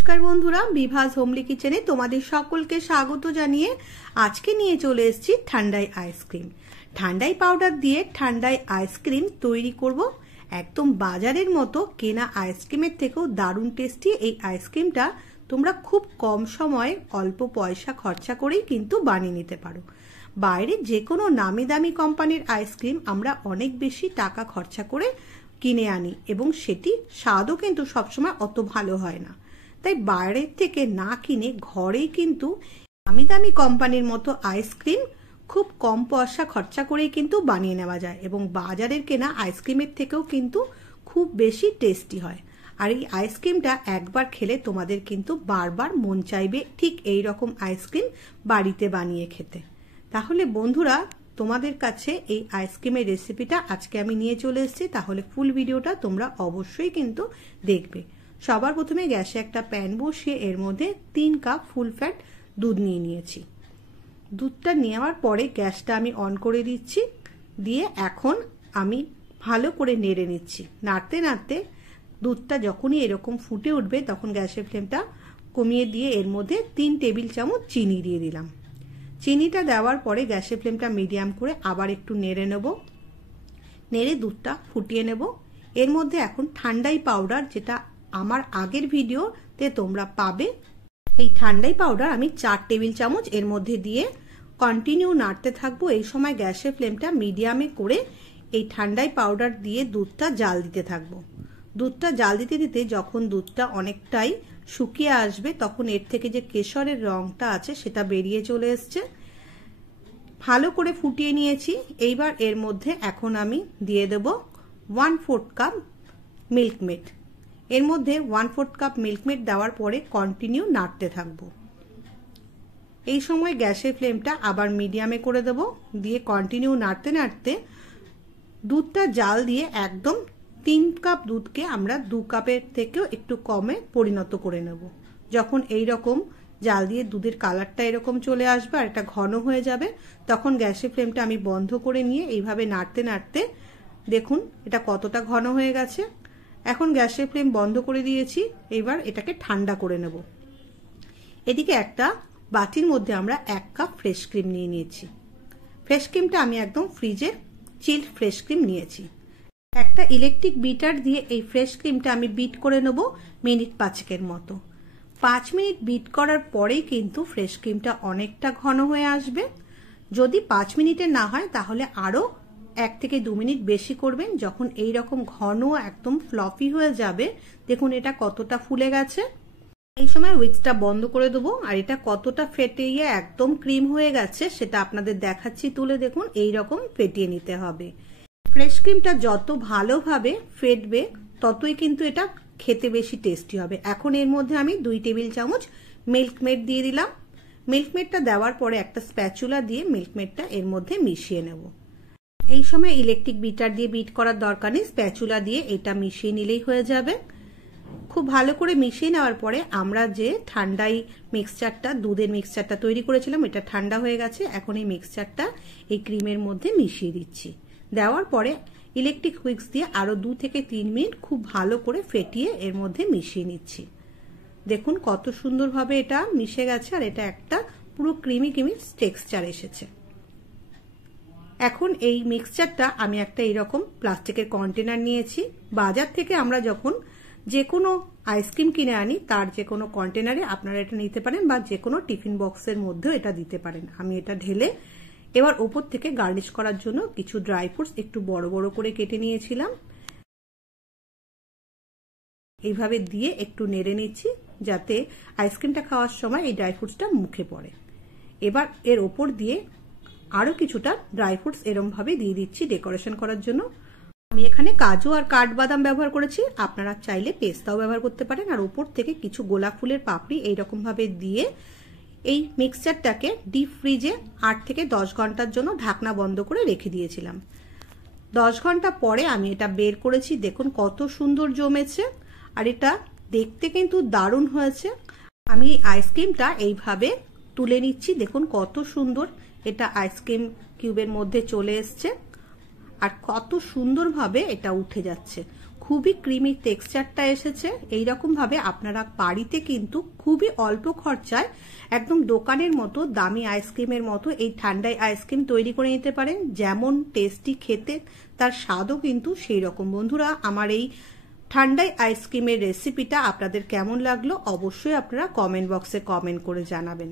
নমস্কার বন্ধুরা, বিভাস হোমলি কিচেনে তোমাদের সকলকে স্বাগত জানিয়ে আজকে নিয়ে চলে এসেছি ঠান্ডাই আইসক্রিম। ঠান্ডাই পাউডার দিয়ে ঠান্ডাই আইসক্রিম তৈরি করব। একদম বাজারের মতো কেনা আইসক্রিমের থেকেও দারুণ টেস্টি এই আইসক্রিমটা তোমরা খুব কম সময়ে অল্প পয়সা খরচা করেই কিন্তু বানিয়ে নিতে পারো। বাইরে যে কোনো নামি দামি কোম্পানির আইসক্রিম আমরা অনেক বেশি টাকা খরচা করে কিনে আনি এবং সেটি স্বাদও কিন্তু সবসময় অত ভালো হয় না। তাই বাইরের থেকে না কিনে ঘরেই কিন্তু দামি দামি কোম্পানির মতো আইসক্রিম খুব কম পয়সা খরচা করেই কিন্তু বানিয়ে নেওয়া যায় এবং বাজারের কেনা আইসক্রিমের থেকেও কিন্তু খুব বেশি টেস্টি হয়। আর এই আইসক্রিমটা একবার খেলে তোমাদের কিন্তু বারবার মন চাইবে ঠিক এই রকম আইসক্রিম বাড়িতে বানিয়ে খেতে। তাহলে বন্ধুরা, তোমাদের কাছে এই আইসক্রিমের রেসিপিটা আজকে আমি নিয়ে চলে এসেছি, তাহলে ফুল ভিডিওটা তোমরা অবশ্যই কিন্তু দেখবে। সবার প্রথমে গ্যাসে একটা প্যান বসিয়ে এর মধ্যে 3 কাপ ফুল ফ্যাট দুধ নিয়ে নিয়েছি। দুধটা নেওয়ার পরে গ্যাসটা আমি অন করে দিচ্ছি, দিয়ে এখন আমি ভালো করে নেড়ে নিচ্ছি। নাড়তে নাড়তে দুধটা যখনই এরকম ফুটে উঠবে তখন গ্যাসের ফ্লেমটা কমিয়ে দিয়ে এর মধ্যে 3 টেবিল চামচ চিনি দিয়ে দিলাম। চিনিটা দেওয়ার পরে গ্যাসের ফ্লেমটা মিডিয়াম করে আবার একটু নেড়ে নেব। নেড়ে দুধটা ফুটিয়ে নেব। এর মধ্যে এখন ঠান্ডাই পাউডার, যেটা আমার আগের ভিডিওতে তোমরা পাবে, এই ঠান্ডাই পাউডার আমি 4 টেবিল চামচ এর মধ্যে দিয়ে কন্টিনিউ নাড়তে থাকবো। এই সময় গ্যাসের ফ্লেমটা মিডিয়ামে করে এই ঠান্ডাই পাউডার দিয়ে দুধটা জাল দিতে থাকবো। দুধটা জাল দিতে দিতে যখন দুধটা অনেকটাই শুকিয়ে আসবে তখন এর থেকে যে কেশরের রংটা আছে সেটা বেরিয়ে চলে এসছে। ভালো করে ফুটিয়ে নিয়েছি। এইবার এর মধ্যে এখন আমি দিয়ে দেব 1/4 কাপ মিল্কমেড। এর মধ্যে 1/4 কাপ মিল্কমেড দেওয়ার পরে কন্টিনিউ নাড়তে থাকবো। এই সময় গ্যাসের ফ্লেমটা আবার মিডিয়ামে করে দেব, দিয়ে কন্টিনিউ নাড়তে নাড়তে দুধটা জাল দিয়ে একদম 3 কাপ দুধকে আমরা 2 কাপের থেকেও একটু কমে পরিণত করে নেব। যখন এই রকম জাল দিয়ে দুধের কালারটা এরকম চলে আসবে আর এটা ঘন হয়ে যাবে তখন গ্যাসের ফ্লেমটা আমি বন্ধ করে নিয়ে এইভাবে নাড়তে নাড়তে দেখুন এটা কতটা ঘন হয়ে গেছে। এখন গ্যাসের ফ্লেম বন্ধ করে দিয়েছি। এবার এটাকে ঠান্ডা করে নেব। এদিকে একটা বাটির মধ্যে আমরা 1 কাপ ফ্রেশ ক্রিম নিয়ে নিয়েছি। ফ্রেশ ক্রিমটা আমি একদম ফ্রিজের চিল্ড ফ্রেশ ক্রিম নিয়েছি। একটা ইলেকট্রিক বিটার দিয়ে এই ফ্রেশ ক্রিমটা আমি বিট করে নেব মিনিট 5 মতো। 5 মিনিট বিট করার পরেই কিন্তু ফ্রেশ ক্রিমটা অনেকটা ঘন হয়ে আসবে। যদি 5 মিনিটের না হয় তাহলে আরো 1 থেকে 2 মিনিট বেশি করবেন। যখন এই রকম ঘন একদম ফ্লফি হয়ে যাবে দেখুন এটা কতটা ফুলে গেছে। এই সময় উইক্সটা বন্ধ করে দেবো আর এটা কতটা ফেটিয়ে একদম ক্রিম হয়ে গেছে সেটা আপনাদের দেখাচ্ছি তুলে। দেখুন এই রকম ফেটিয়ে নিতে হবে। ফ্রেশ ক্রিমটা যত ভালোভাবে ফেটবে ততই কিন্তু এটা খেতে বেশি টেস্টি হবে। এখন এর মধ্যে আমি 2 টেবিল চামচ মিল্কমেড দিয়ে দিলাম। মিল্কমেডটা দেওয়ার পরে একটা স্প্যাচুলা দিয়ে মিল্কমেডটা এর মধ্যে মিশিয়ে নেব। এই সময় ইলেকট্রিক বিটার দিয়ে বিট করার দরকার নেই, স্প্যাচুলা দিয়ে এটা মিশিয়ে নিলেই হয়ে যাবে। খুব ভালো করে মিশিয়ে নেওয়ার পরে আমরা যে ঠান্ডাই মিক্সচারটা দুধের মিক্সচারটা তৈরি করেছিলাম এটা ঠান্ডা হয়ে গেছে। এখন এই মিক্সচারটা এই ক্রিমের মধ্যে মিশিয়ে দিচ্ছি। দেওয়ার পরে ইলেকট্রিক হুইক্স দিয়ে আরো 2 থেকে 3 মিনিট খুব ভালো করে ফেটিয়ে এর মধ্যে মিশিয়ে নিচ্ছি। দেখুন কত সুন্দরভাবে এটা মিশে গেছে আর এটা একটা পুরো ক্রিমি ক্রিমি টেক্সচার এসেছে। এখন এই মিক্সচারটা আমি একটা এরকম প্লাস্টিকের কন্টেনার নিয়েছি। বাজার থেকে আমরা যখন যে কোনো আইসক্রিম কিনে আনি তার যে কোনো কন্টেনারে আপনারা এটা নিতে পারেন বা যে কোনো টিফিন বক্সের মধ্যেও এটা দিতে পারেন। আমি এটা ঢেলে এবার ওপর থেকে গার্নিশ করার জন্য কিছু ড্রাই ফ্রুটস একটু বড় বড় করে কেটে নিয়েছিলাম। এইভাবে দিয়ে একটু নেড়ে নিচ্ছি যাতে আইসক্রিমটা খাওয়ার সময় এই ড্রাই ফ্রুটসটা মুখে পড়ে। এবার এর ওপর দিয়ে আরো কিছুটা ড্রাই ফ্রুটস এরম ভাবে দিয়ে দিচ্ছি ডেকোরেশন করার জন্য। আমি এখানে কাজু আর কাঠবাদাম ব্যবহার করেছি, আপনারা চাইলে পেস্তাও ব্যবহার করতে পারেন। আর ওপর থেকে কিছু গোলাপ ফুলের পাপড়ি এইরকম ভাবে দিয়ে এই মিক্সচারটাকে ডিপ ফ্রিজে 8 থেকে 10 ঘন্টার জন্য ঢাকনা বন্ধ করে রেখে দিয়েছিলাম। 10 ঘন্টা পরে আমি এটা বের করেছি। দেখুন কত সুন্দর জমেছে আর এটা দেখতে কিন্তু দারুণ হয়েছে। আমি আইসক্রিমটা এইভাবে তুলে নিচ্ছি। দেখুন কত সুন্দর এটা আইসক্রিম কিউবের মধ্যে চলে এসছে আর কত সুন্দরভাবে এটা উঠে যাচ্ছে। খুবই ক্রিমি টেক্সচারটা এসেছে। এইরকম ভাবে আপনারা বাড়িতে কিন্তু খুবই অল্প খরচায় একদম দোকানের মতো দামি আইসক্রিমের মতো এই ঠান্ডাই আইসক্রিম তৈরি করে নিতে পারেন। যেমন টেস্টি খেতে, তার স্বাদও কিন্তু সেই রকম। বন্ধুরা, আমার এই ঠান্ডাই আইসক্রিমের রেসিপিটা আপনাদের কেমন লাগলো অবশ্যই আপনারা কমেন্ট বক্সে কমেন্ট করে জানাবেন।